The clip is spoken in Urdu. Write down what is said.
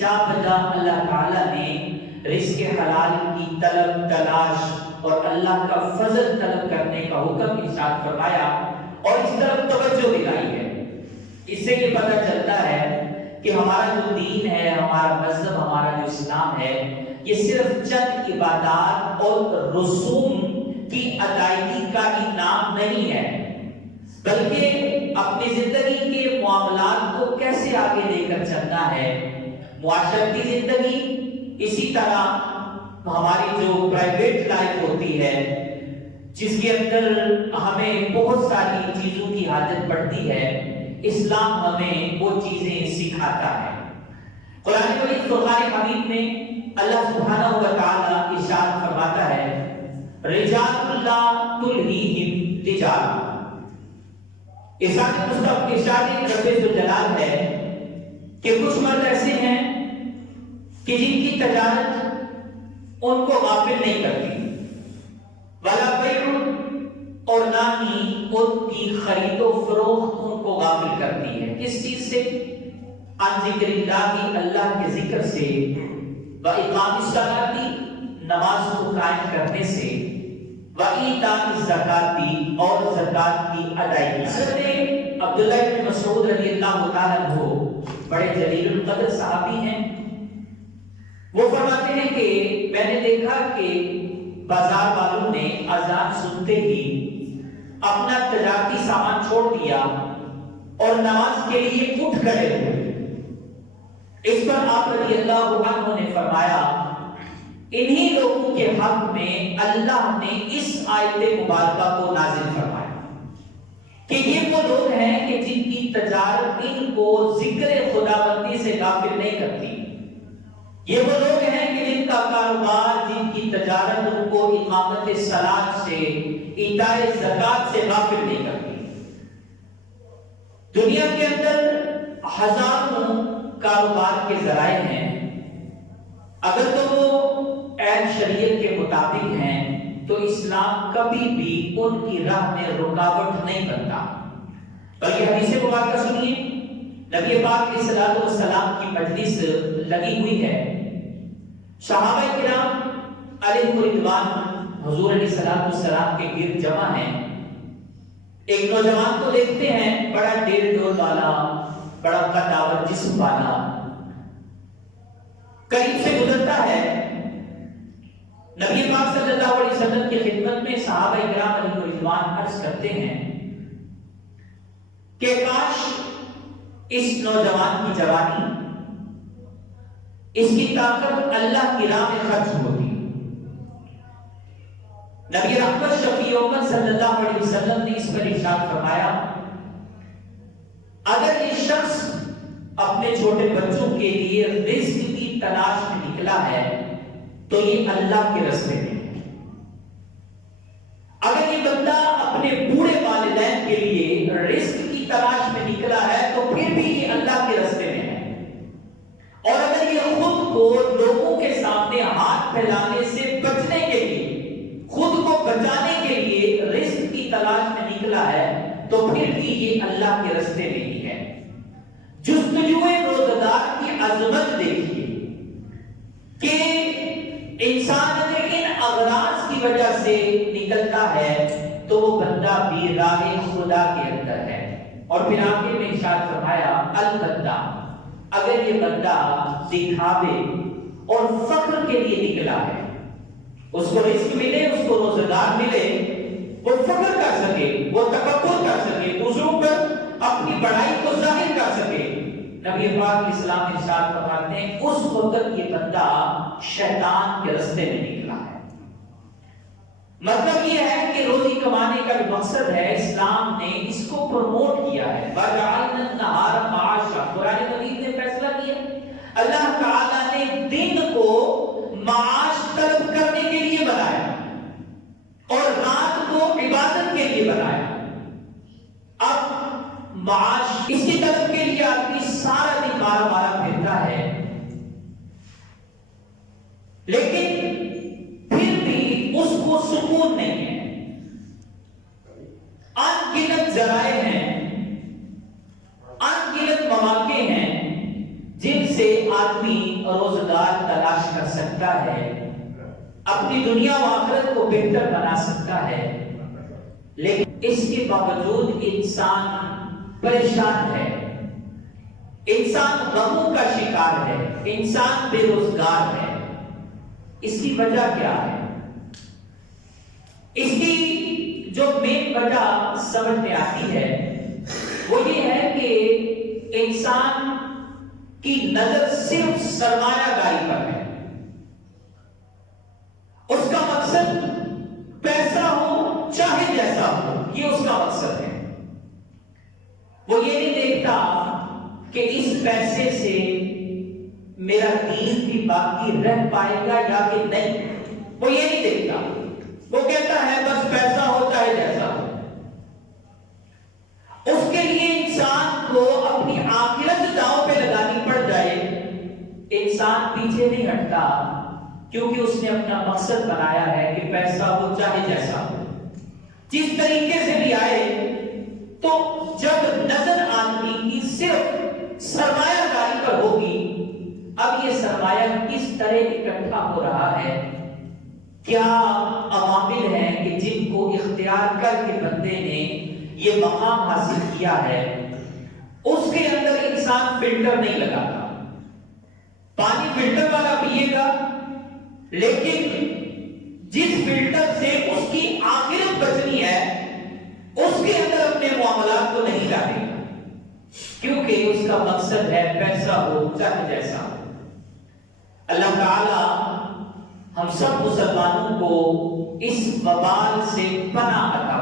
جا بجا اللہ تعالیٰ نے رزق حلال کی طلب تلاش اور اللہ کا فضل طلب کرنے کا حکم ارشاد فرمایا اور اس طرف توجہ دلائی ہے۔ اس سے یہ پتہ چلتا ہے کہ ہمارا جو دین ہے، ہمارا مذہب، ہمارا جو اسلام ہے، یہ صرف چند عبادات اور رسوم کی ادائیگی کا ہی نام نہیں ہے، بلکہ اپنی زندگی کے معاملات کو کیسے آگے لے کر چلنا ہے، معاشرتی زندگی، اسی طرح ہماری جو پرائیویٹ لائف ہوتی ہے جس کے اندر ہمیں بہت ساری چیزوں کی حاجت پڑتی ہے، اسلام ہمیں وہ چیزیں سکھاتا ہے۔ قرآن مجید فرقان حمید میں اللہ سبحانہ و تعالی ارشاد فرماتا ہے رجال لا تلہیہم تجارہ، ارشاد رب ذوالجلال ہے کہ کچھ مرد ایسے ہیں کہ جن کی تجارت ان کو غافل نہیں کرتی، ولا بیع، اور نہ ہی ان کی خرید و فروخت ان کو غافل کرتی ہے۔ کس چیز سے؟ عن ذکر اللہ، اللہ کے ذکر سے، وإقام الصلاۃ، نماز کو قائم کرنے سے، وإیتاء الزکاۃ، اور زکات کی ادائیگی سے۔ حضرت عبداللہ بن مسعود رضی اللہ تعالیٰ عنہ بڑے جلیل القدر صحابی ہیں، وہ فرماتے ہیں کہ میں نے دیکھا کہ بازار والوں نے اذان سنتے ہی اپنا تجارتی سامان چھوڑ دیا اور نماز کے لیے اٹھ کھڑے ہوئے۔ اس پر آپ رضی اللہ عنہ نے فرمایا انہی لوگوں کے حق میں اللہ نے اس آیت مبارکہ کو نازل فرمایا کہ یہ وہ لوگ ہیں کہ جن کی تجارت ان کو ذکر خداوندی سے غافل نہیں کرتی، یہ وہ لوگ ہیں کہ جن کا کاروبار، جن کی تجارت ان کو اقامت صلاۃ سے، ایتاء زکات سے غافل نہیں کرتی۔ دنیا کے اندر ہزاروں کاروبار کے ذرائع ہیں، اگر تو وہ عین شریعت کے مطابق ہیں تو اسلام کبھی بھی ان کی راہ میں رکاوٹ نہیں بنتا، بلکہ حدیث مبارکہ سنیے، نبی پاک علیہ الصلوۃ والسلام کی مجلس لگی ہوئی ہے، صحابہ کرام علیہ رضوان حضور علیہ الصلوۃ والسلام کے گرد جمع ہیں۔ ایک نوجوان کو دیکھتے ہیں، بڑا ڈیل ڈول والا، بڑا قداور جسم والا، قریب سے گزرتا ہے، نبی پاک صلی اللہ علیہ وسلم کی خدمت میں صحابہ کرام علیہ رضوان عرض کرتے ہیں کہ کاش اس نوجوان کی جوانی، اس کی طاقت اللہ کی راہ میں خرچ ہوتی۔ نبی رحمت شفیع امت صلی اللہ علیہ وسلم نے اس پر ارشاد فرمایا اگر یہ شخص اپنے چھوٹے بچوں کے لیے رزق کی تلاش میں نکلا ہے تو یہ اللہ کے راستے میں ہے، اگر یہ بندہ اپنے بوڑھے والدین کے لیے رزق کی تلاش میں نکلا ہے تو پھر بھی یہ اللہ کے راستے میں ہے، اور اگر یہ خود کو لوگوں کے سامنے ہاتھ پھیلانے سے بچنے کے لیے، خود کو بچانے کے لیے رزق کی تلاش میں نکلا ہے تو پھر بھی یہ اللہ کے راستے میں ہی ہے۔ جستجوئے روزگار کی عظمت دیکھیے کہ انسان اگر ان اغراض کی وجہ سے نکلتا ہے تو وہ بندہ بھی راہ خدا کے اندر ہے، اور پھر آگے میں ارشاد فرمایا البتہ اگر یہ بندہ دکھاوے اور فخر کے لیے نکلا ہے، اس کو رزق ملے، اس کو روزگار ملے، وہ فخر کر سکے، وہ تکبر کر سکے، دوسروں پر اپنی بڑائی کو ظاہر کر سکے، نبی پاک اسلام ارشاد فرماتے ہیں اس وقت یہ بندہ شیطان کے راستے میں نکلا ہے۔ مطلب یہ ہے کہ روزی کمانے کا جو مقصد ہے، اسلام نے اس کو پروموٹ کیا ہے۔ وَجَعَلْنَا النَّهَارَ مَعَاشًا، قرآن مجید نے فیصلہ کیا، اللہ تعالیٰ نے دن کو معاش طلب کرنے کے لیے بنایا اور رات کو عبادت کے لیے بنایا۔ اب معاش اس کی طلب کے لیے آدمی سارا دن مارا مارا پھرتا ہے، لیکن پھر بھی اس کو سکون نہیں ہے۔ ان گنت ذرائع ہیں، ان گنت مواقع ہیں جن سے آدمی روزگار تلاش کر سکتا ہے، اپنی دنیا و آخرت کو بہتر بنا سکتا ہے، لیکن اس کے باوجود انسان پریشان ہے، انسان غموں کا شکار ہے، انسان بے روزگار ہے۔ اس کی وجہ کیا ہے؟ اس کی جو مین وجہ سمجھ میں آتی ہے وہ یہ ہے کہ انسان کی نظر صرف سرمایہ کاری پر ہے۔ اس کا مقصد پیسہ ہو چاہے جیسا ہو، یہ اس کا مقصد ہے۔ وہ یہ نہیں دیکھتا کہ اس پیسے سے میرا دین بھی باقی رہ پائے گا یا کہ نہیں، وہ یہ نہیں دیکھتا۔ وہ کہتا ہے بس پیسہ ہو چاہے جیسا ہو۔ اس کے لیے انسان کو اپنی آخرت داؤ پہ لگانی پڑ جائے، انسان پیچھے نہیں ہٹتا، کیونکہ اس نے اپنا مقصد بنایا ہے کہ پیسہ ہو چاہے جیسا ہو، جس طریقے سے بھی آئے۔ تو جب نظر آدمی کی صرف سرمایہ کاری پر ہوگی، اب یہ سرمایہ کس طرح اکٹھا ہو رہا ہے، کیا عوامل ہیں کہ جن کو اختیار کر کے بندے نے یہ مقام حاصل کیا ہے، اس کے اندر انسان فلٹر نہیں لگاتا۔ پانی فلٹر والا پیے گا، لیکن جس فلٹر سے اس کی آخرت بچنی ہے اس کے اندر اپنے معاملات کو نہیں ڈالے گا، کیونکہ اس کا مقصد ہے پیسہ ہو چاہے جیسا ہو۔ اللہ تعالی ہم سب مسلمانوں کو اس وبال سے پناہ عطا